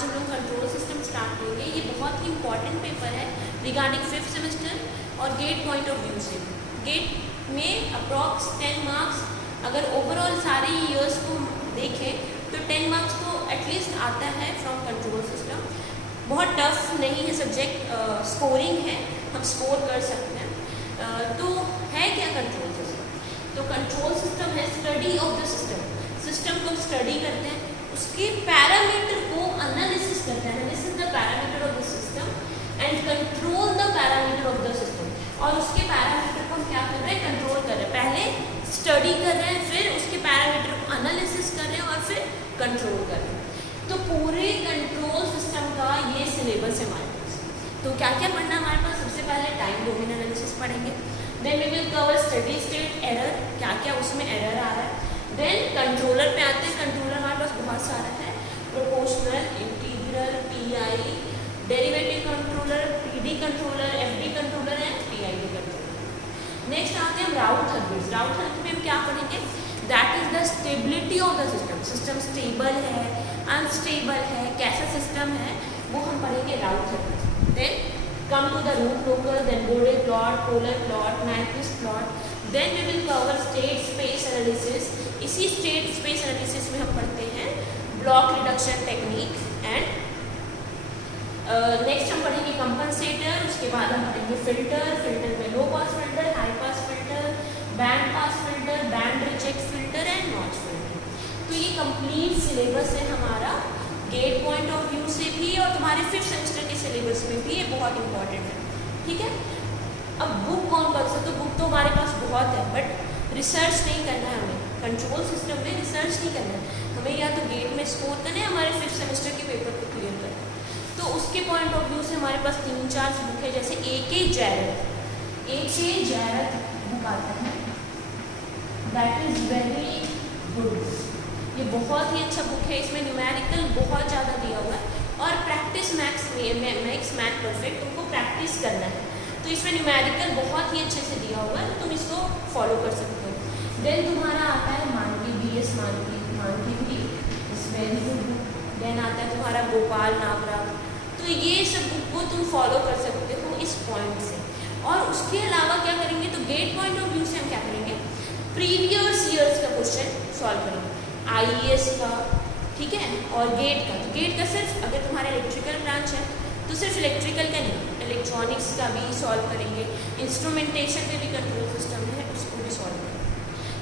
आज हम लोग कंट्रोल सिस्टम स्टार्ट करेंगे। ये बहुत ही इंपॉर्टेंट पेपर है रिगार्डिंग 5th सेमेस्टर और गेट पॉइंट ऑफ व्यू से। गेट में अप्रॉक्स 10 मार्क्स, अगर ओवरऑल सारे ईयर्स को देखें तो 10 मार्क्स तो एटलीस्ट आता है फ्रॉम कंट्रोल सिस्टम। बहुत टफ नहीं है सब्जेक्ट, स्कोरिंग है, हम स्कोर कर सकते हैं। तो है क्या कंट्रोल सिस्टम? तो कंट्रोल सिस्टम है study of the system. System को स्टडी करते हैं, उसके पैरामीटर को एनालिसिस करते हैं, analysis the parameter of the system and control the parameter of the system. और उसके पैरामीटर को हम क्या कर रहे हैं? कंट्रोल कर रहे हैं। पहले स्टडी कर रहे हैं, फिर उसके पैरामीटर को एनालिसिस कर रहे हैं और फिर कंट्रोल कर रहे हैं। तो पूरे कंट्रोल सिस्टम का ये सिलेबस है हमारे पास। तो क्या क्या पढ़ना है हमारे पास? सबसे पहले टाइम डोमेन एनालिसिस पढ़ेंगे, then we will cover steady state error, क्या क्या उसमें एरर आ रहा है। देन कंट्रोलर पे आते हैं। कंट्रोलर हमारे पास बहुत सारा है, proportional, integral, pi, derivative controller, PD controller, FD controller and PID controller. Next आते हैं राउट थर्बिट्स। राउट थर्बिट में हम क्या पढ़ेंगे? That is the stability of the system. System stable है, अनस्टेबल है, कैसा सिस्टम है, वो हम पढ़ेंगे Routh Hurwitz. Then come to the root local, then Bode plot, polar plot, Nyquist plot, then we will cover state space analysis। इसी state space analysis में हम पढ़ते हैं block reduction technique and next हम पढ़ेंगे compensator। उसके बाद हम पढ़ेंगे filter, filter में low pass filter, high pass filter, band pass filter, band reject filter and notch filter। तो ये complete syllabus है हमारा गेट पॉइंट ऑफ व्यू से भी और तुम्हारे 5th सेमेस्टर के सिलेबस में भी। ये बहुत इंपॉर्टेंट है, ठीक है। अब बुक कौन कर सकते? तो बुक तो हमारे पास बहुत है, बट रिसर्च नहीं करना है हमें। कंट्रोल सिस्टम में रिसर्च नहीं करना है हमें, या तो गेट में स्कोर करना है, हमारे 5th सेमेस्टर के पेपर को क्लियर करना है। तो उसके पॉइंट ऑफ व्यू से हमारे पास 3-4 बुक है, जैसे A.K. जैरत बुक आता है, दैट इज वेरी गुड। ये बहुत ही अच्छा बुक है, इसमें न्यूमेरिकल बहुत ज़्यादा दिया हुआ है और प्रैक्टिस मैक्स मैथ परफेक्ट, तुमको प्रैक्टिस करना है। तो इसमें न्यूमेरिकल बहुत ही अच्छे से दिया हुआ है, तुम इसको फॉलो कर सकते हो। देन तुम्हारा आता है मानकी, BS मानकी भी इस वेरी गुड बुक। देन आता है तुम्हारा गोपाल नागराज। तो ये सब बुक को तुम फॉलो कर सकते हो इस पॉइंट से। और उसके अलावा क्या करेंगे? तो गेट पॉइंट ऑफ व्यू से हम क्या करेंगे? प्रीवियस ईयर्स का क्वेश्चन सॉल्व करेंगे, IAS का, ठीक है, और गेट का। तो गेट का सिर्फ अगर तुम्हारा इलेक्ट्रिकल ब्रांच है तो सिर्फ इलेक्ट्रिकल का नहीं, इलेक्ट्रॉनिक्स का भी सॉल्व करेंगे, इंस्ट्रूमेंटेशन में भी कंट्रोल सिस्टम है उसको भी सॉल्व करेंगे।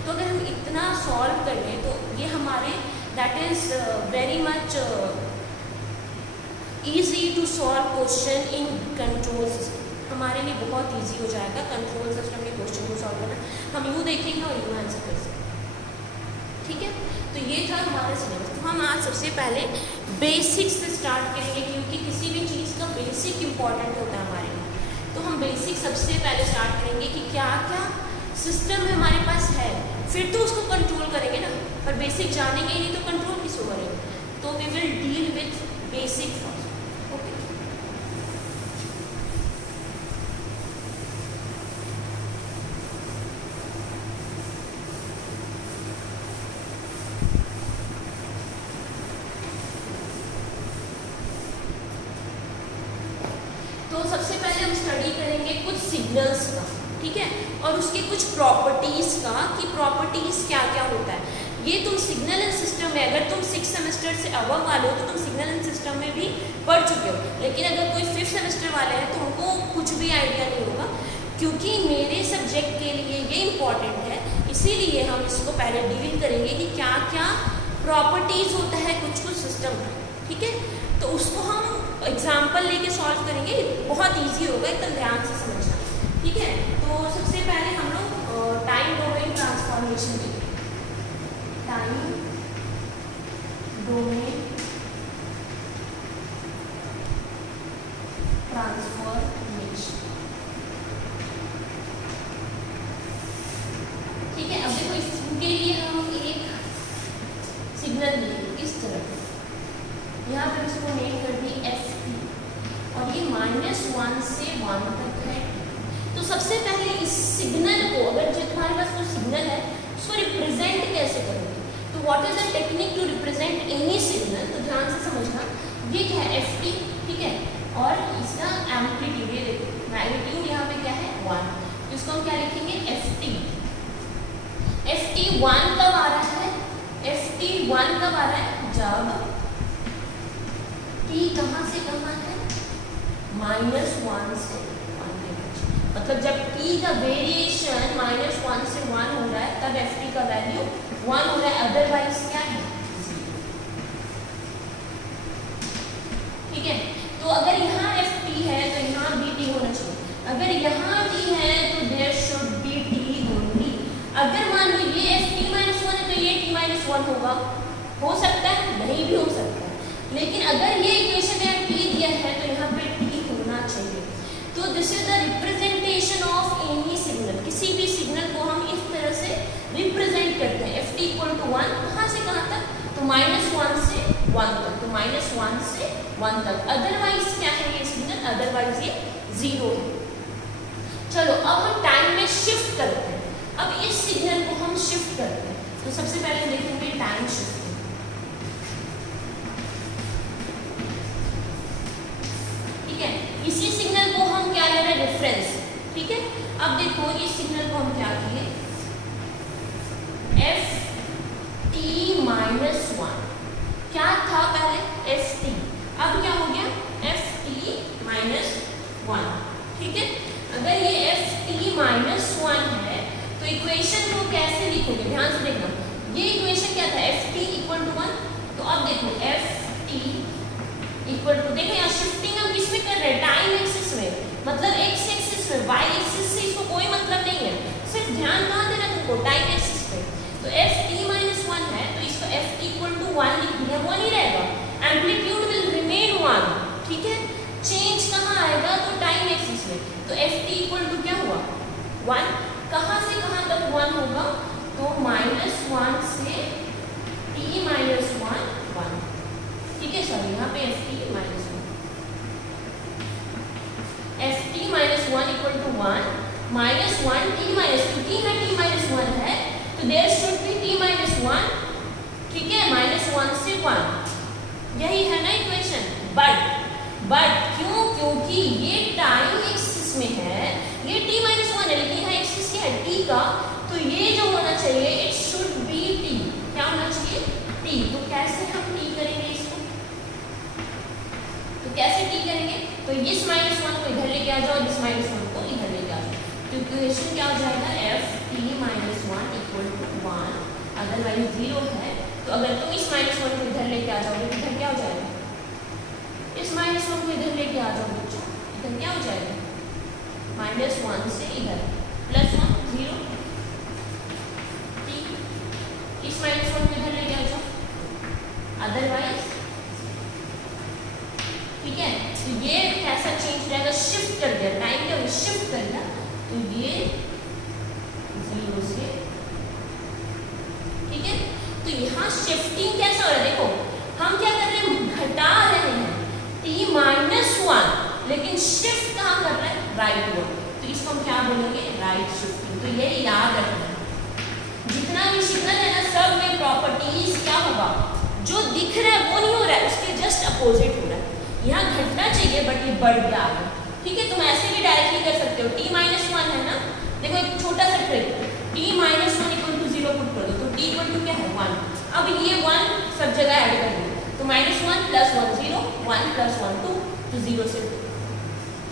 तो अगर हम इतना सॉल्व कर लें तो ये हमारे that is very much easy to solve question in control system. हमारे लिए बहुत ईजी हो जाएगा कंट्रोल सिस्टम के क्वेश्चन को सॉल्व करना। हम यूँ देखेंगे और यूँ आंसर कर सकते हैं, ठीक है। तो ये था हमारा सिलेबस। तो हम आज सबसे पहले बेसिक्स से स्टार्ट करेंगे, क्योंकि किसी भी चीज़ का बेसिक इम्पॉर्टेंट होता है हमारे लिए। तो हम बेसिक सबसे पहले स्टार्ट करेंगे कि क्या क्या सिस्टम हमारे पास है, फिर तो उसको कंट्रोल करेंगे ना। पर बेसिक जानेंगे ही नहीं तो कंट्रोल किसको करेंगे? तो we will deal with basic first, okay. सबसे पहले हम स्टडी करेंगे कुछ सिग्नल्स का, ठीक है, और उसके कुछ प्रॉपर्टीज का कि प्रॉपर्टीज क्या क्या होता है। ये तुम सिग्नल एंड सिस्टम में, अगर तुम 6th सेमेस्टर से अबव वाले हो तो तुम सिग्नल एंड सिस्टम में भी पढ़ चुके हो। लेकिन अगर कोई 5th सेमेस्टर वाले हैं तो उनको कुछ भी आइडिया नहीं होगा, क्योंकि मेरे सब्जेक्ट के लिए ये इम्पॉर्टेंट है। इसीलिए हम इसको पहले डील करेंगे कि क्या क्या प्रॉपर्टीज होता है कुछ कुछ सिस्टम का, ठीक है। तो उसको हम एग्जाम्पल लेके सॉल्व करेंगे, बहुत इजी होगा, एकदम ध्यान से समझना, ठीक है। तो सबसे पहले हम लोग टाइम डोमेन ट्रांसफॉर्मेशन देखेंगे। टाइम डोमेन ट्रांसफॉर्मेशन, ठीक है। अब देखो इसके लिए हम एक सिग्नल लेंगे इस तरह, यहाँ पर इसको नेम कर दी FT और ये -1 से 1 तक है। तो सबसे पहले इस सिग्नल को, अगर जो तुम्हारे पास कोई सिग्नल है उसको रिप्रेजेंट कैसे करोगे? तो what is the technique to represent any signal? तो ध्यान से समझना, ये क्या है एफ टी, ठीक है, और इसका एम्पलीट्यूड ये देखो मैग्नीट्यूड यहाँ पे क्या है 1, तो इसको हम क्या लिखेंगे एफ टी। एफ टी 1 कब आ रहा है, एफ टी 1 कब आ रहा है, जब टी कहाँ से कहाँ है, -1 से 1 के बीच, मतलब जब टी का वेरिएशन -1 से 1 हो रहा है तब एफ टी का वैल्यू 1 हो रहा है, अदरवाइज क्या है 0, ठीक है। तो अगर यहाँ एफ टी है तो यहाँ बी टी होना चाहिए, अगर यहाँ टी है तो there should be T only. अगर मान लो ये एफ टी -1 है तो ये टी -1 होगा, हो सकता है नहीं भी हो सकता है, लेकिन अगर ये इक्वेशन में टी दिया है तो यहाँ पे टी होना चाहिए। तो this is the representation of any signal, किसी भी सिग्नल को हम इस तरह से रिप्रेजेंट करते हैं। एफ टी इक्वल टू 1 कहाँ से कहाँ तक, तो -1 से 1 तक, तो -1 से 1 तक, अदरवाइज क्या है ये सिग्नल, अदरवाइज ये 0 है। चलो अब हम टाइम में शिफ्ट करते हैं, अब इस सिग्नल को हम शिफ्ट करते हैं, तो सबसे पहले देखेंगे टाइम शिफ्टिंग, ठीक है। इसी सिग्नल को हम क्या ले रहे हैं रेफरेंस, ठीक है। अब देखो इस सिग्नल को हम क्या किए, एफ टी -1 क्या था पहले एफ टी, अब क्या हो गया एफ टी -1, ठीक है। अगर ये एफ टी -1 है तो इक्वेशन को कैसे लिखोगे, ध्यान से देखना, ये इक्वेशन क्या था एफ टी इक्वल टू 1, तो अब देखो एफ टी इक्वल टू, देखो यहाँ शिफ्टिंग हम किस में कर रहे हैं, टाइम एक्सिस में, मतलब एक्स एक्सिस में, वाई एक्सिस से इसको कोई मतलब नहीं है, सिर्फ ध्यान कहाँ देना तुमको, टाइम एक्सिस पे। तो एफ टी -1 है तो इसको एफ टी इक्वल टू 1 लिख दिया, 1 ही रहेगा, एम्पलीट्यूड विल रिमेन 1, ठीक है। चेंज कहाँ आएगा, तो टाइम एक्सिस में, तो एफ टी इक्वल टू क्या हुआ 1, कहाँ से कहाँ तक 1 होगा, तो -1 से t -1 1, ठीक है। सॉरी यहाँ पे F T -1 equal to 1 -1 t क्योंकि यहाँ t -1 है तो देयर शुड बी t -1, ठीक है, -1 से 1, यही है ना इक्वेशन। बट क्यों, क्योंकि ये टाइम एक्सिस में है, ये t -1 है, लेकिन यहाँ एक्सिस क्या है t का, तो ये जो होना चाहिए इट शुड बी t, क्या होना चाहिए t। तो कैसे हम t करेंगे इसको, तो कैसे t करेंगे, तो इस -1 को इधर लेके आ जाओ, इस -1 को इधर लेके आ जाओ, तो इक्वेशन क्या हो जाएगा F T -1 equal to 1, otherwise 0 है। तो अगर तुम इस -1 को इधर लेके आ जाओगे तो इधर क्या हो जाएगा, इस -1 को इधर लेके आ जाओ बच्चों, इधर क्या हो जाएगा -1 से इधर +1 0 t, इस -1 को इधर लेके आ जाओ, अदरवाइज, ठीक है। तो ये कैसा चेंज रहेगा, शिफ्ट कर दिया, टाइम का शिफ्ट कर दिया, तो ये 0 से, ठीक है। तो यहाँ शिफ्टिंग कैसा हो रहा है, देखो हम क्या कर रहे हैं, घटा रहे हैं t -1, लेकिन शिफ्ट कहाँ कर रहे हैं राइट को, तो इसको हम क्या बोलेंगे राइट शिफ्टिंग। तो ये याद रखना, जितना भी सिग्नल है ना सब में प्रॉपर्टीज क्या होगा, जो दिख रहा है वो नहीं हो रहा है, उसके जस्ट अपोजिट हो रहा है, यहाँ घटना चाहिए बट ये बढ़ गया है, ठीक है। तुम ऐसे भी डायरेक्टली कर सकते हो, t -1 है ना, देखो एक छोटा सा trick, t -1 equal to 0 put कर दो, तो t इक्वल टू क्या है 1, अब ये 1 सब जगह ऐड कर दो, तो -1 + 1 0 1 + 1 2, तो 0 से 2,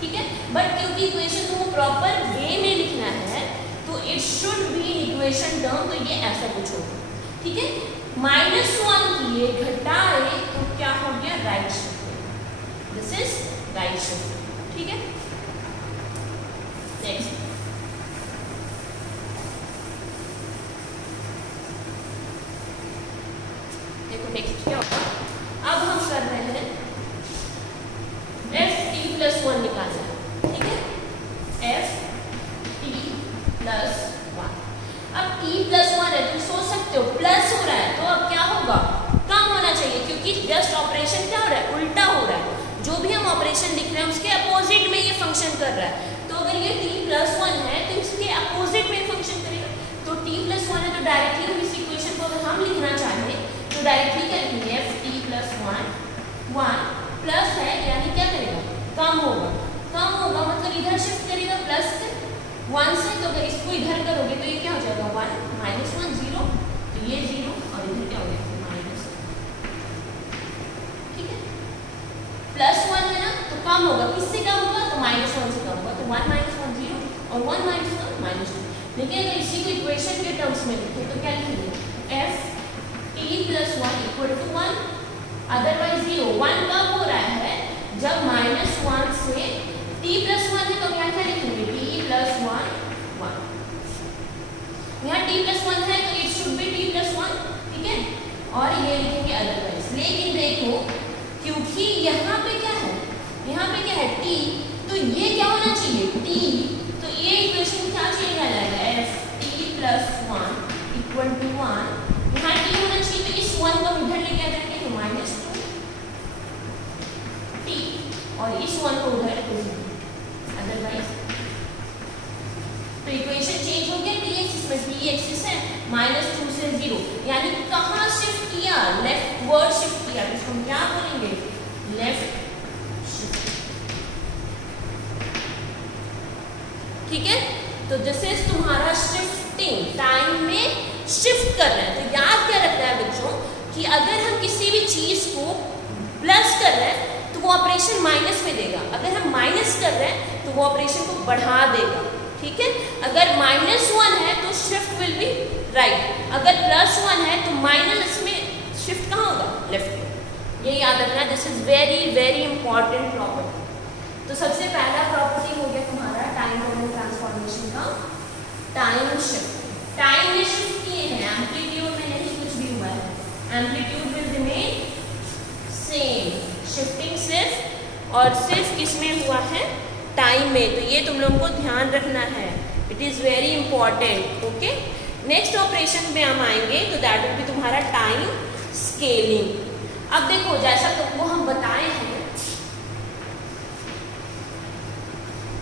ठीक है। बट क्योंकि इक्वेशन को प्रॉपर वे में लिखना है तो it should be equation term, तो ये ऐसा कुछ होगा, ठीक है। -1 किए घटाए तो क्या हो गया right shift, this is right shift, ठीक है। नेक्स्ट देखो, नेक्स्ट क्या होगा, अब हम कर रहे हैं एफ टी +1 निकालना, ठीक है, एफ टी +1। अब t +1 है, तुम सोच सकते हो प्लस हो रहा है तो अब क्या होगा, कम होना चाहिए, क्योंकि जस्ट ऑपरेशन क्या हो रहा है, उल्टा हो रहा है, जो भी हम ऑपरेशन लिख रहे हैं उसके अपोजिट में ये फंक्शन कर रहा है। तो अगर ये t +1 है तो इसके अपोजिट में फंक्शन करेगा, तो t +1 है तो डायरेक्टली हम इस इक्वेशन को अगर हम लिखना चाहें तो डायरेक्टली क्या लिखेंगे, एफ टी +1 1 प्लस है यानी क्या करेगा, कम होगा, कम होगा मतलब इधर शिफ्ट करेगा प्लस से 1 से, तो अगर इसको इधर करोगे तो ये क्या हो जाएगा 1 माइनस 1 0, तो ये 0 और इधर क्या हो गया माइनस, ठीक है। प्लस 1 है ना तो कम होगा, किससे कम होगा तो माइनस 1 से कम होगा, तो 1 माइनस 1 0 और 1 माइनस 1 माइनस 2। लेकिन अगर इसी को इक्वेशन के टर्म्स में लिखें तो क्या लिखेंगे f t plus 1 equal to 1, otherwise 0। 1 कब हो रहा है जब माइनस 1 से t प्लस 1 है, तो यहाँ क्या लिखेंगे t प्लस 1 1, यहाँ t प्लस 1 है तो it should be t plus 1, ठीक है, और ये लिखेंगे अदरवाइज। लेकिन देखो क्योंकि यहाँ पे क्या है, यहाँ पे क्या है t, तो ये क्या होना चाहिए t, तो ये इक्वेशन क्या चेंज आ जाएगा f t plus 1 equal to 1, यहाँ t होना चाहिए तो इस 1 को इधर लेके आ जाएंगे तो माइनस 2 t और इस 1 को उधर अदरवाइज, तो इक्वेशन चेंज हो गया, t एक्सिस में t एक्सिस है माइनस 2 से 0, यानी कहाँ शिफ्ट किया, लेफ्ट वर्ड शिफ्ट किया, तो हम क्या बोलेंगे लेफ्ट शिफ्ट, ठीक है। तो जैसे तुम्हारा शिफ्टिंग टाइम में शिफ्ट कर रहे हैं, तो याद क्या रखना है बच्चों कि अगर हम किसी भी चीज को प्लस कर रहे हैं तो वो ऑपरेशन माइनस में देगा, अगर हम माइनस कर रहे हैं तो वो ऑपरेशन को बढ़ा देगा, ठीक है। अगर माइनस 1 है तो शिफ्ट विल बी राइट, अगर प्लस 1 है तो माइनस में शिफ्ट कहाँ होगा लेफ्ट में, ये याद रखना, this is very very important property. तो सबसे पहला प्रॉपर्टी हो गया तुम्हारा टाइम डोमेन ट्रांसफॉर्मेशन का टाइम शिफ्ट, टाइम में शिफ्ट किए हैं, एम्पलीट्यूड में नहीं कुछ भी हुआ है, amplitude will remain same, shifting सिर्फ और सिर्फ किसमें हुआ है टाइम में, तो ये तुम लोगों को ध्यान रखना है, it is very important, okay. Next operation में हम आएंगे तो दैट विल बी तुम्हारा टाइम स्केलिंग। अब देखो जैसा तुमको हम बताए हैं,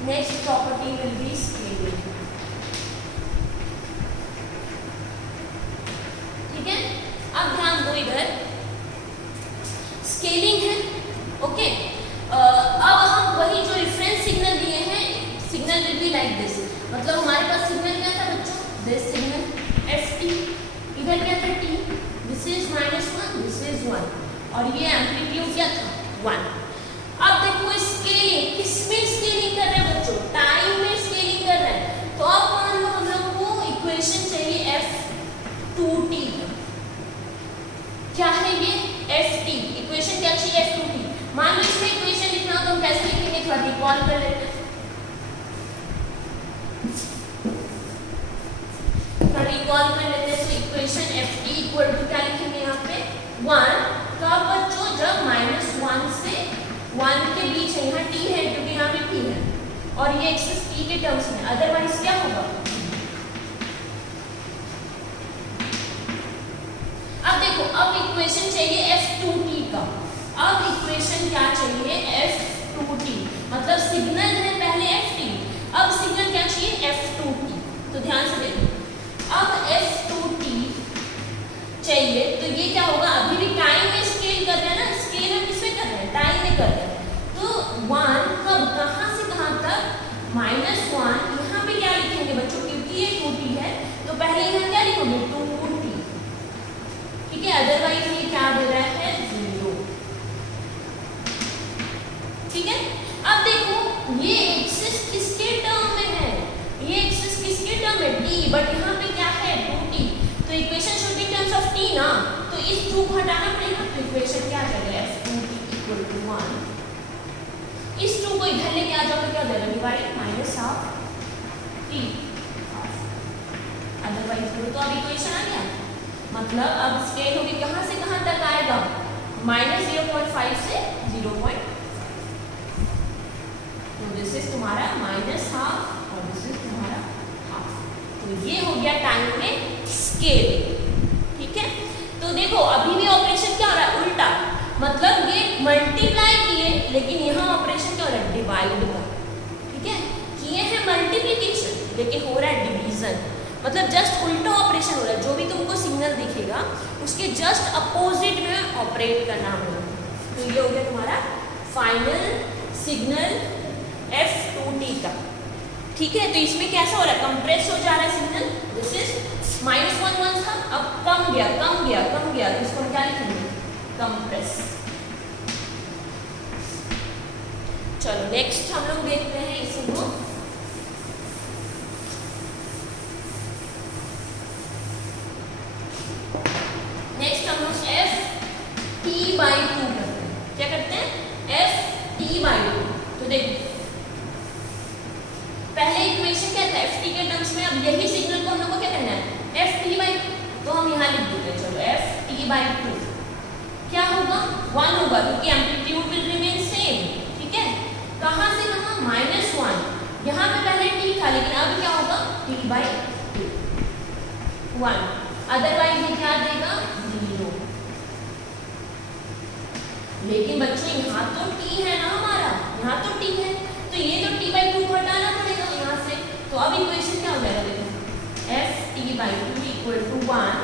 next property will be scaling, ठीक है। अब ध्यान दो इधर स्केलिंग है, ओके। अब हम वही जो रेफरेंस सिग्नल दिए हैं, signal will be like this, मतलब हमारे पास सिग्नल क्या था बच्चों, दिस सिग्नल ft, इधर क्या था t, this is -1 this is 1 और ये एम्पलीट्यूड क्या था 1। अब देखो स्केलिंग, किसमें स्केलिंग कर रहे हैं बच्चों, टाइम में स्केलिंग कर रहे हैं, तो अब मान लो हम लोग को इक्वेशन चाहिए f2t, क्या है ये ft, इक्वेशन क्या चाहिए f2t। मान लो इसमें इक्वेशन लिखना हो तो हम कैसे लिखेंगे, थोड़ा रिकॉल कर लेते हैं, थोड़ा रिकॉल कर लेते हैं। तो इक्वेशन ft इक्वल टू क्या लिखेंगे यहाँ पे 1, कब बच्चों जब -1 से 1 के बीच है, यहाँ t है क्योंकि यहाँ पे t है और ये एक्सिस t के टर्म्स में, अदरवाइज क्या होगा। अब देखो अब इक्वेशन चाहिए f2t का, अब इक्वेशन क्या चाहिए f2t, मतलब सिग्नल है पहले ft, अब सिग्नल क्या चाहिए f2t, तो ध्यान से देखो अब f2t चाहिए तो ये क्या होगा, अभी भी टाइम में स्केल कर रहे हैं ना, स्केल हम किसमें कर रहे हैं टाइम में कर रहे हैं, तो 1 कब कहाँ से कहाँ तक -1, यहाँ पे क्या लिखेंगे बच्चों क्योंकि ये 2t है तो पहले यहाँ क्या लिखोगे 2t, ठीक है, अदरवाइज ये क्या दे रहा है 0, ठीक है। अब देखो ये एक्सिस किसके टर्म में है, ये एक्सिस किसके टर्म में t, बट यहाँ पे क्या है 2t, तो equation should be terms of t ना, तो इस 2 को हटाना पड़ेगा, तो इक्वेशन क्या आ जाएगा f2t इक्वल टू 1, इस 2 को इधर लेके आ जाओ तो क्या हो जाएगा डिवाइड -12 t, अदरवाइज तो अब इक्वेशन आ गया, मतलब अब स्केल होगी कहाँ से कहाँ तक आएगा -0.5 से 0.5, तो दिस इज तुम्हारा -12 और दिस इज तुम्हारा हाफ, तो ये हो गया टाइम में स्केलिंग, ठीक है। तो देखो अभी भी ऑपरेशन क्या हो रहा है उल्टा, मतलब ये मल्टीप्लाई किए लेकिन यहाँ ऑपरेशन क्या हो रहा है डिवाइड का, ठीक है, किए हैं मल्टीप्लिकेशन लेकिन हो रहा है डिवीजन, मतलब जस्ट उल्टा ऑपरेशन हो रहा है, जो भी तुमको सिग्नल दिखेगा उसके जस्ट अपोजिट में ऑपरेट करना होगा, तो ये हो गया तुम्हारा फाइनल सिग्नल F2t तक। ठीक है, तो इसमें कैसा हो रहा है, कंप्रेस हो जा रहा है सिग्नल। दिस इज -1 था, अब कम गया, तो इसको हम क्या लिखेंगे, कंप्रेस। चलो नेक्स्ट हम लोग देखते हैं इसको। नेक्स्ट हम लोग Ft/2 करते हैं। क्या करते हैं, Ft/2। तो देखो पहले इक्वेशन क्या था, Ft के टर्म्स में, अब यही सिग्नल को हम लोग को क्या करना है, Ft/2। तो हम यहाँ लिख देते हैं, चलो Ft/2 क्या होगा, 1 होगा, क्योंकि एम्पलीट्यूड विल रिमेन सेम। ठीक है, कहाँ से कहाँ, -1, यहाँ पे पहले t था, लेकिन अब क्या होगा, T/2 1, अदरवाइज ये क्या देगा, 0। लेकिन बच्चों यहाँ तो t है ना हमारा, यहाँ तो t है, तो ये तो T/2 को हटाना पड़ेगा यहाँ से। तो अब इक्वेशन क्या हो जाएगा, देखो Ft/2 = 1।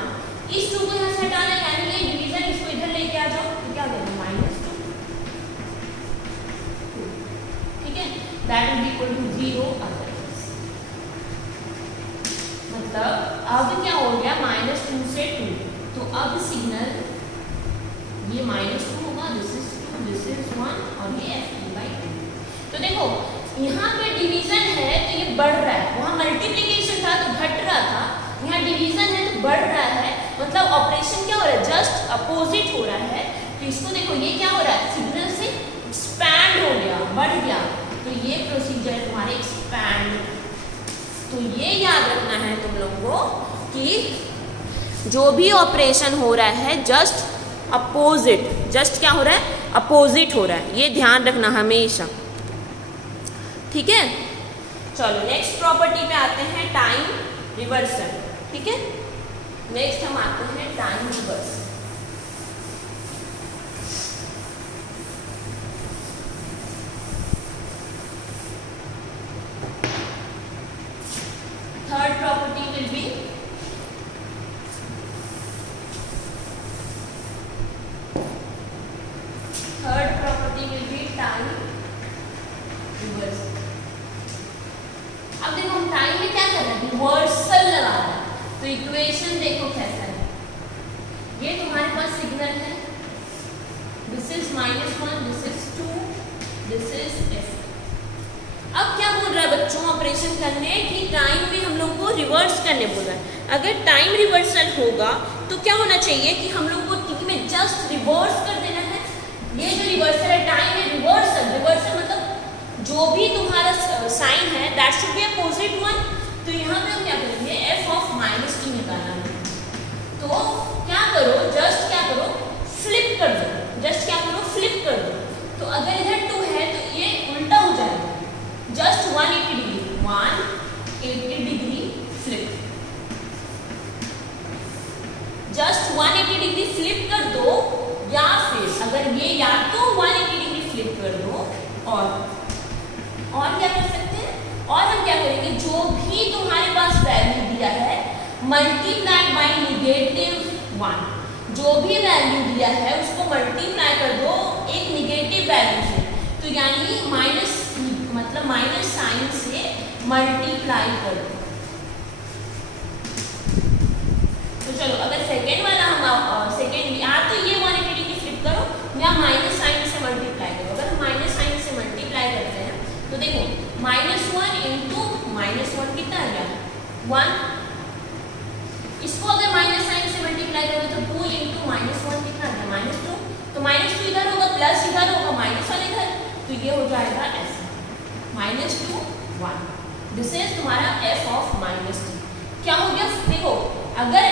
इस 2 को यहाँ से हटाना है, यानी ये डिवीजन, इसको इधर लेके आ जाओ, तो क्या देगा, -2। ठीक है, that will be equal to 0 otherwise. मतलब अब क्या हो गया, -2 से 2, तो अब सिग्नल ये -2 होगा, दिस इज 2, दिस इज 1, और ये Ft/2। तो देखो यहाँ पे डिवीजन है तो ये बढ़ रहा है, वहाँ मल्टीप्लिकेशन था तो घट रहा था, यहाँ डिवीजन है तो बढ़ रहा है, मतलब ऑपरेशन क्या हो रहा है, जस्ट अपोजिट हो रहा है। तो इसको देखो, ये क्या हो रहा है, सिग्नल से एक्सपैंड हो गया, बढ़ गया, तो ये प्रोसीजर है तुम्हारे एक्सपैंड। तो ये याद रखना है तुम लोगों को कि जो भी ऑपरेशन हो रहा है जस्ट अपोजिट, जस्ट क्या हो रहा है, अपोजिट हो रहा है, ये ध्यान रखना हमेशा। ठीक है, चलो नेक्स्ट प्रॉपर्टी पे आते हैं, टाइम रिवर्सल। ठीक है, नेक्स्ट हम आते हैं time reversal. Third property will be time reversal. अब देखो हम टाइम में क्या कर रहे हैं, रिवर्सल लगा रहे हैं। तो इक्वेशन देखो कैसा है, ये तुम्हारे पास सिग्नल है, this is -1, this is 2, this is F। अब क्या बोल रहा है बच्चों, ऑपरेशन करने की टाइम में हम लोग को रिवर्स करने बोल रहा है। अगर टाइम रिवर्सल होगा तो क्या होना चाहिए कि हम लोग को t में जस्ट रिवर्स कर देना है। ये जो रिवर्सल है, टाइम में रिवर्सल, रिवर्सल मतलब जो भी तुम्हारा साइन है that should be opposite one. तो यहाँ पे हम क्या करेंगे, F(-t) निकालना है। तो क्या करो, जस्ट क्या करो, फ्लिप कर दो, जस्ट क्या करो, फ्लिप कर दो। तो अगर इधर 2 है तो ये उल्टा हो जाएगा, just 180 degree, 180 degree flip, just 180 degree flip कर दो। या फिर अगर ये या तो 180 डिग्री फ्लिप कर दो, और क्या कर सकते हैं, और हम क्या करेंगे, जो भी तुम्हारे पास वैल्यू दिया है मल्टीप्लाई बाय -1, जो भी वैल्यू दिया है उसको मल्टीप्लाई कर दो एक निगेटिव वैल्यू से। तो यानी माइनस, मतलब माइनस साइन से मल्टीप्लाई कर दो। तो चलो अगर सेकेंड वाला हम सेकेंड, या तो ये 180 डिग्री फ्लिप करो या माइनस साइन से मल्टीप्लाई करो। अगर हम माइनस साइन से मल्टीप्लाई करते हैं तो देखो -1 इंटू -1 कितना आ गया, 1। इसको अगर माइनस साइन से मल्टीप्लाई करोगे तो 2 इंटू -1 कितना आ गया, -2। तो -2 इधर होगा, प्लस इधर होगा, -1 इधर, तो ये हो जाएगा ऐसा, -2 1। दिस इज तुम्हारा F(-t)। क्या हो गया, देखो अगर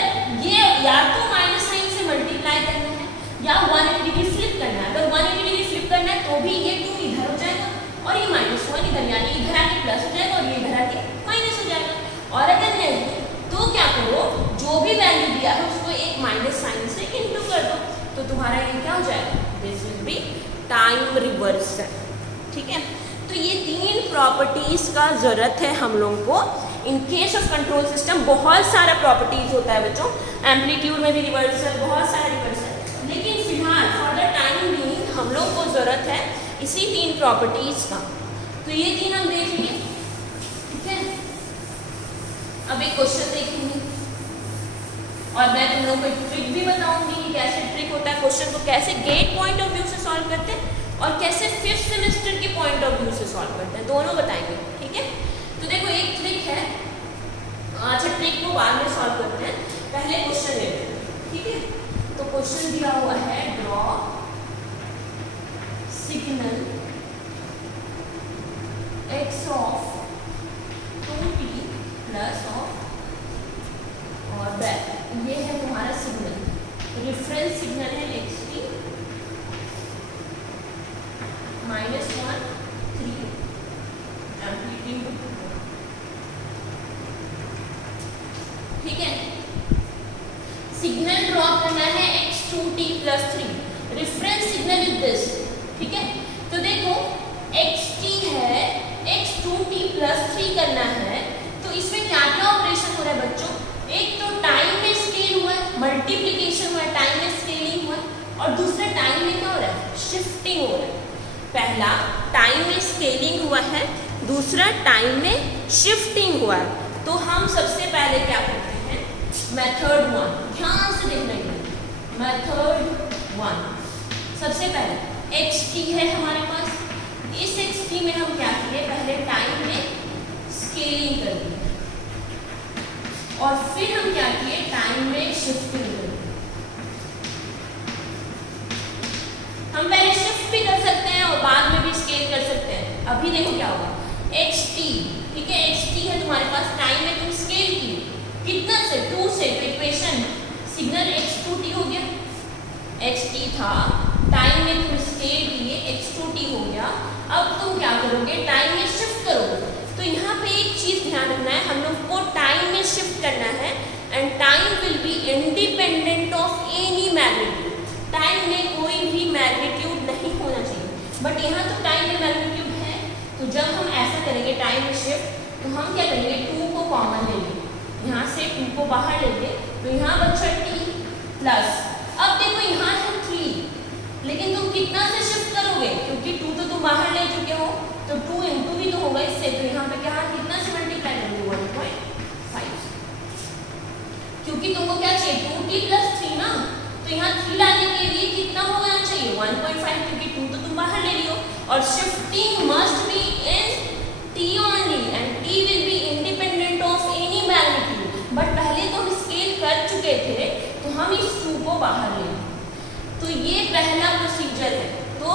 ये या तो माइनस साइन से मल्टीप्लाई करना है या 180 डिग्री फ्लिप करना है। अगर 180 डिग्री फ्लिप करना है तो भी ये 2 इधर हो जाएगा और ये -1 इधर, यानी इधर आके प्लस हो जाएगा और ये इधर आके माइनस हो जाएगा। और अगर नहीं तो क्या करो, जो भी वैल्यू दिया है उसको एक माइनस साइन से इंटू कर दो, तो तुम्हारा ये क्या हो जाएगा, this will be time reversal. ठीक है, तो ये 3 प्रॉपर्टीज का जरूरत है हम लोगों को। In case of control system बहुत सारा प्रॉपर्टीज होता है बच्चों, एम्पलीट्यूड में भी रिवर्सल, बहुत सारा रिवर्सल, लेकिन फिलहाल फॉर द टाइम बीइंग हम लोग को जरूरत है इसी 3 प्रॉपर्टीज का। तो ये 3 हम देख लिए, ठीक है। अब एक क्वेश्चन देखेंगे और मैं तुम लोगों को एक ट्रिक भी बताऊंगी कि कैसे ट्रिक होता है, क्वेश्चन को कैसे गेट पॉइंट ऑफ व्यू से सॉल्व करते हैं और कैसे 5th सेमेस्टर के पॉइंट ऑफ व्यू से सॉल्व करते हैं, दोनों बताएंगे, ठीक है। तो देखो एक ट्रिक है, अच्छा ट्रिक को बाद में सॉल्व करते हैं, पहले क्वेश्चन लेते हैं, ठीक है। तो क्वेश्चन दिया हुआ है draw signal x of 2t plus of और बैक, ये है तुम्हारा सिग्नल, रेफरेंस सिग्नल है xt -1 3 एम्पलीट्यूड, ठीक है। सिग्नल ड्रॉ करना है x2t plus 3, reference signal is this, ठीक है। तो देखो xt है, x2t प्लस 3 करना है, तो इसमें क्या क्या ऑपरेशन हो रहा है बच्चों, एक तो टाइम में स्केल हुआ है, मल्टीप्लीकेशन हुआ है, टाइम में स्केलिंग हुआ है, और दूसरा टाइम में क्या हो रहा है, शिफ्टिंग हो रहा है। पहला टाइम में स्केलिंग हुआ है, दूसरा टाइम में शिफ्टिंग हुआ है। तो हम सबसे पहले क्या करते हैं, मेथड 1, ध्यान से देख रहे हैं, मेथड 1 सबसे पहले xt है हमारे पास, इस xt में हम क्या किए, पहले टाइम में स्केलिंग कर दी और फिर हम क्या किए, टाइम में शिफ्टिंग कर दी। हम पहले शिफ्ट भी कर सकते हैं और बाद में भी स्केल कर सकते हैं। अभी देखो क्या होगा, xt, ठीक है, xt है तुम्हारे पास, टाइम में तुम स्केल की कितना से, 2 से, तो इक्वेशन सिग्नल x2t हो गया, xt था, टाइम में तुम स्केल किए, x2t हो गया। अब तुम क्या करोगे, टाइम में शिफ्ट करोगे। तो यहाँ पे एक चीज ध्यान रखना है, हम लोग को टाइम में शिफ्ट करना है and time will be independent of any magnitude. Time में कोई भी मैग्नीट्यूड नहीं होना चाहिए, बट यहाँ तो टाइम में मैग्नीट्यूड है। तो जब हम ऐसा करेंगे टाइम में शिफ्ट, तो हम क्या करेंगे, 2 को कॉमन लेंगे, यहाँ से 2 को बाहर लेंगे, तो यहाँ बचा t प्लस, अब देखो यहाँ है 3, लेकिन तुम कितना से शिफ्ट करोगे, क्योंकि 2 तो तुम बाहर ले चुके हो, तो 2 इंटू भी तो होगा इससे, तो यहाँ पे क्या कितना से मल्टीप्लाई करोगे, 1.5, क्योंकि तुमको क्या चाहिए, 2t प्लस 3 ना, तो यहाँ 3 लाने के लिए कितना होना चाहिए, 1.5, क्योंकि 2 तो तुम बाहर ले लियो, और shifting must be in t only and t will be independent of any magnitude. But पहले तो हम स्केल कर चुके थे, तो हम इस 2 को बाहर ले, तो ये पहला प्रोसीजर है। तो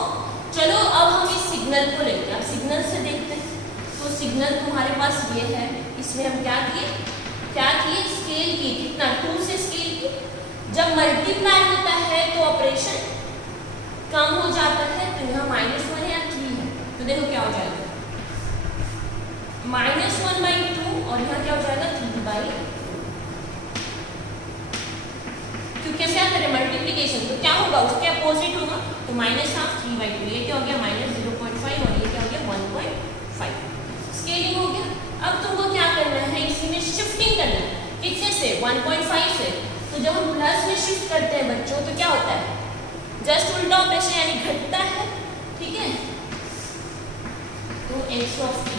चलो अब हम इस सिग्नल को लेते हैं, अब सिग्नल से देखते हैं। तो सिग्नल तुम्हारे पास ये है, इसमें हम क्या किए, स्केल की, कितना, 2 से स्केल की। जब मल्टीप्लाई होता है तो ऑपरेशन कम हो जाता है, तो यहाँ -1 या 3 है, तो देखो क्या हो जाएगा, -1/2 और यहाँ क्या हो जाएगा, 3/2, क्योंकि क्या करें मल्टीप्लीकेशन, तो क्या होगा, उसके अपोजिट होगा, तो -12 3/2, ये क्या हो गया, -0.5 और ये क्या हो गया, 1.5, स्केलिंग हो गया। अब तुमको क्या करना है, इसी में शिफ्टिंग करना है, कितने से, 1.5 से। तो जब हम प्लस में शिफ्ट करते हैं बच्चों, तो क्या होता है, जस्ट उल्टा ऑपरेशन, यानी घटता है, ठीक है। तो x ऑफ t,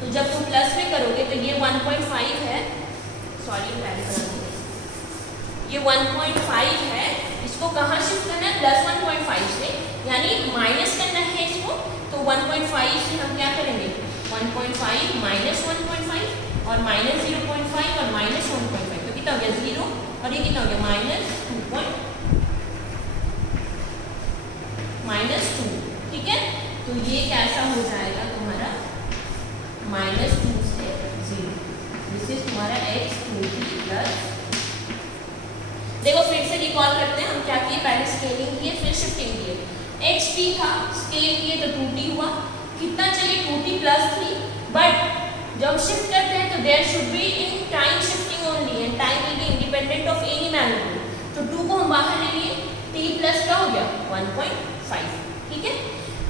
तो जब तुम प्लस में करोगे तो ये 1.5 है, सॉरी ये 1.5 है, इसको कहाँ शिफ्ट करना है, प्लस 1.5 से, यानी माइनस करना है इसको, तो 1.5 से हम क्या करेंगे, 1.5 माइनस 1.5 और माइनस 0.5 और माइनस 1.5, तो कितना हो गया 0, और ये कितना हो गया -2, ठीक है। तो ये कैसा हो जाएगा तुम्हारा -2 से 0, दिस इज तुम्हारा x2t प्लस, देखो फिर से रिकॉल करते हैं हम क्या किए, पहले स्केलिंग किए फिर शिफ्टिंग किए, xt था, स्केल किए तो 2t हुआ, कितना चाहिए 2t प्लस 3, बट जब शिफ्ट करते हैं तो there should be in time shifting only and time will be independent of any magnitude, तो 2 को हम बाहर ले लिए, t प्लस का हो गया 1.5, ठीक है।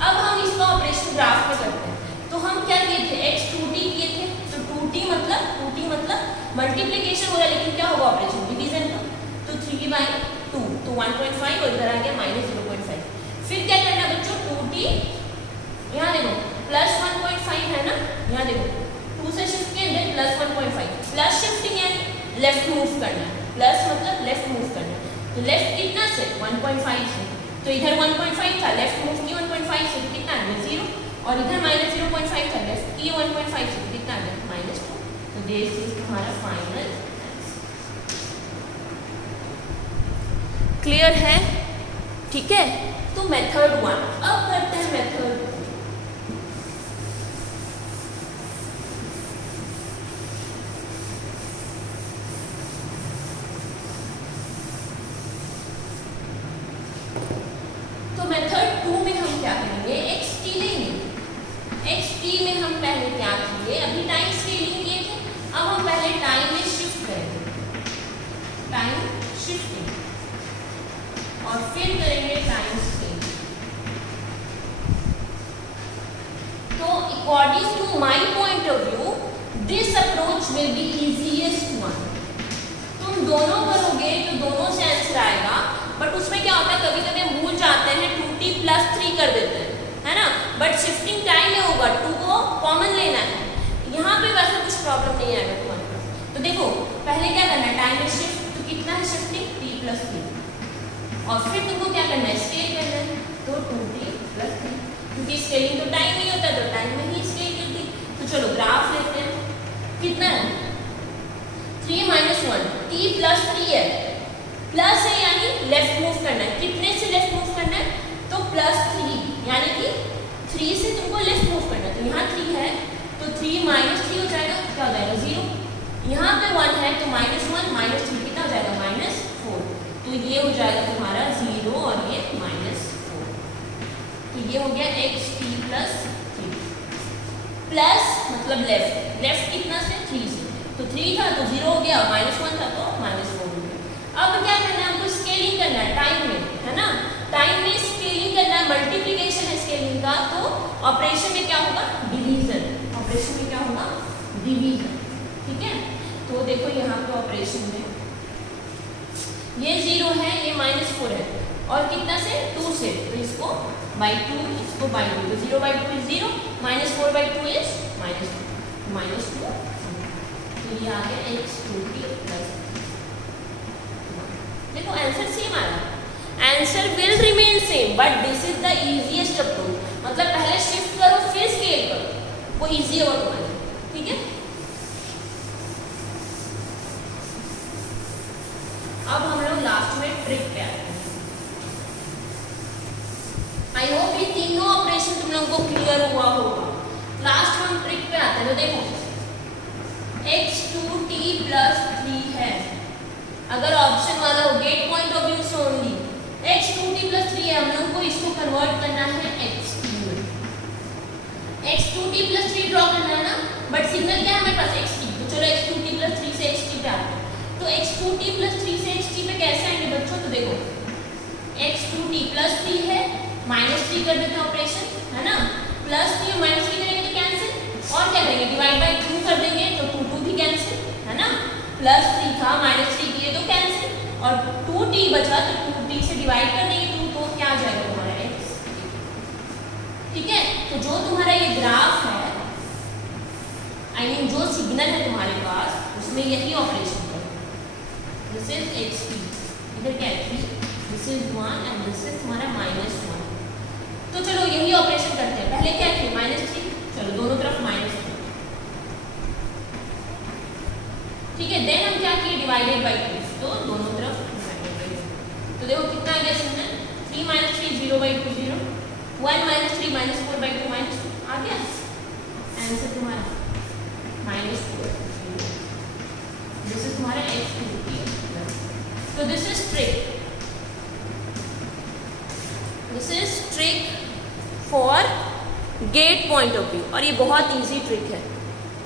अब हम इसका ऑपरेशन ग्राफ में करते हैं, तो हम क्या किए थे, x2t किए थे, तो 2t मतलब मल्टीप्लीकेशन हो रहा है, लेकिन क्या होगा ऑपरेशन डिवीजन का, तो 3/2, तो 1.5 और इधर आ गया -0.5। फिर क्या करना बच्चों, 2t प्लस 1.5 है ना, यहाँ देखो 2 से शिफ्ट किया देन प्लस 1.5, प्लस शिफ्टिंग यानी लेफ्ट मूव करना है, प्लस मतलब लेफ्ट मूव करना है, तो लेफ्ट कितना से 1.5 से, तो इधर 1.5 था, लेफ्ट मूव की 1.5 से, तो कितना आ गया 0, और इधर माइनस 0.5 था, लेफ्ट की 1.5 से, तो कितना आ गया -2, तो दिस इज तुम्हारा फाइनल। क्लियर है? ठीक है, तो मेथड 1 अब करते हैं मेथड 2। तो मेथड 2 में हम क्या करेंगे, xt लेंगे। xt में हम पहले क्या किए, अभी टाइम स्केलिंग किए थे, अब हम पहले टाइम में शिफ्ट करेंगे, टाइम शिफ्टिंग, और फिर करेंगे टाइम स्केलिंग। तो according to my point of view this approach will be easiest one. तुम दोनों करोगे तो दोनों से आंसर आएगा, बट उसमें क्या होता है कभी कभी हम भूल जाते हैं 2t + 3 कर देते हैं, है ना, बट शिफ्टिंग टाइम में होगा 2 को कॉमन लेना है, यहाँ पे वैसे कुछ प्रॉब्लम नहीं आएगा तुम्हारे पास। तो देखो पहले क्या करना है, टाइम में शिफ्ट, तो कितना है शिफ्टिंग t + 3, और फिर तुमको क्या करना है, स्केल करना है, तो 2t + 3, क्योंकि स्केलिंग तो टाइम नहीं होता, तो टाइम में ही स्केल कर दी। तो चलो ग्राफ लेते हैं, कितना है 3 - 1, t + 3 है, प्लस है यानी लेफ्ट मूव करना है, कितने से लेफ्ट मूव करना है, तो +3 यानी कि 3 से तुमको लेफ्ट मूव करना है, तो यहाँ 3 है, तो 3 - 3 हो जाएगा, क्या हो जाएगा 0, यहाँ पे 1 है, तो -1 - 3 कितना हो जाएगा -4, तो ये हो जाएगा तुम्हारा 0 और ये -4, तो ये हो गया xt + 3, प्लस मतलब लेफ्ट, लेफ्ट कितना से 3 से, तो 3 था तो 0 हो गया, -1 था तो -4 हो गया। अब क्या करना है, हमको स्केलिंग करना है टाइम में, है ना, टाइम में स्केलिंग करना है, मल्टीप्लिकेशन है स्केलिंग का, तो ऑपरेशन में क्या होगा, डिवीजन, ऑपरेशन में क्या होगा, डिवीजन, ठीक है। तो देखो यहाँ पे ऑपरेशन में ये 0 है, ये -4 है, और कितना से 2 से, तो इसको /2, इसको /2, तो 0/2 इज 0, -4/2 इज -2, तो ये आ गया x2t + देखो आंसर सेम आ रहा, answer will remain same, but this is the easiest approach, मतलब पहले शिफ्ट करो फिर स्केल करो, वो इजी होगा तुम्हारे लिए, ठीक है। अब हम लोग लास्ट में ट्रिक पे आते हैं। आई होप ये तीनों ऑपरेशन तुम लोगों को क्लियर हुआ होगा। लास्ट में हम ट्रिक पे आते हैं, तो देखो x2t + 3 है, अगर ऑप्शन वाला हो गेट पॉइंट ऑफ व्यू से ओनली, x2t + 3 है, हम लोग को इसको कन्वर्ट करना है x2 में, x2t + 3 ड्रॉ करना है ना, बट सिग्नल क्या है हमारे पास xt, तो चलो x2t + 3 से xt पे आते हैं। तो x2t + 3 से xt पे कैसे आएंगे बच्चों, तो देखो x2t + 3 है, -3 कर देते हैं ऑपरेशन, है ना, +3 -3 करेंगे तो कैंसिल, और क्या करेंगे /2 कर देंगे, तो 2 2 भी कैंसिल, है ना, +3 था -3 किए तो कैंसिल, और 2t बचा तो 2t से डिवाइड कर देंगे 2, तो क्या आ जाएगा तुम्हारा x, ठीक है। तो जो तुम्हारा ये ग्राफ है, आई मीन जो सिग्नल है तुम्हारे पास, उसमें यही ऑपरेशन करो, दिस इज xt, इधर क्या है 3, this is 1 and this is तुम्हारा -1, तो चलो यही ऑपरेशन करते हैं। पहले क्या किए -3, चलो दोनों तरफ -3, ठीक है, देन हम क्या किए /2, तो दोनों तरफ डिवाइडेड बाई 2, तो देखो कितना आ गया सिग्नल 3 - 3 0/2 0, 1 - 3 -4/2 -2 आ गया, आंसर तुम्हारा -4, दिस इज तुम्हारा x2t +, तो this is trick, this is trick for get point of view, और ये बहुत इजी ट्रिक है,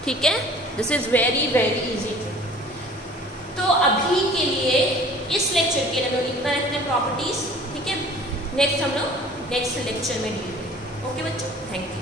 ठीक है, this is very easy trick. तो अभी के लिए इस लेक्चर के लिए हम लोग इतना रखते हैं प्रॉपर्टीज, ठीक है, नेक्स्ट हम लोग नेक्स्ट लेक्चर में डील करेंगे। ओके बच्चों, थैंक यू।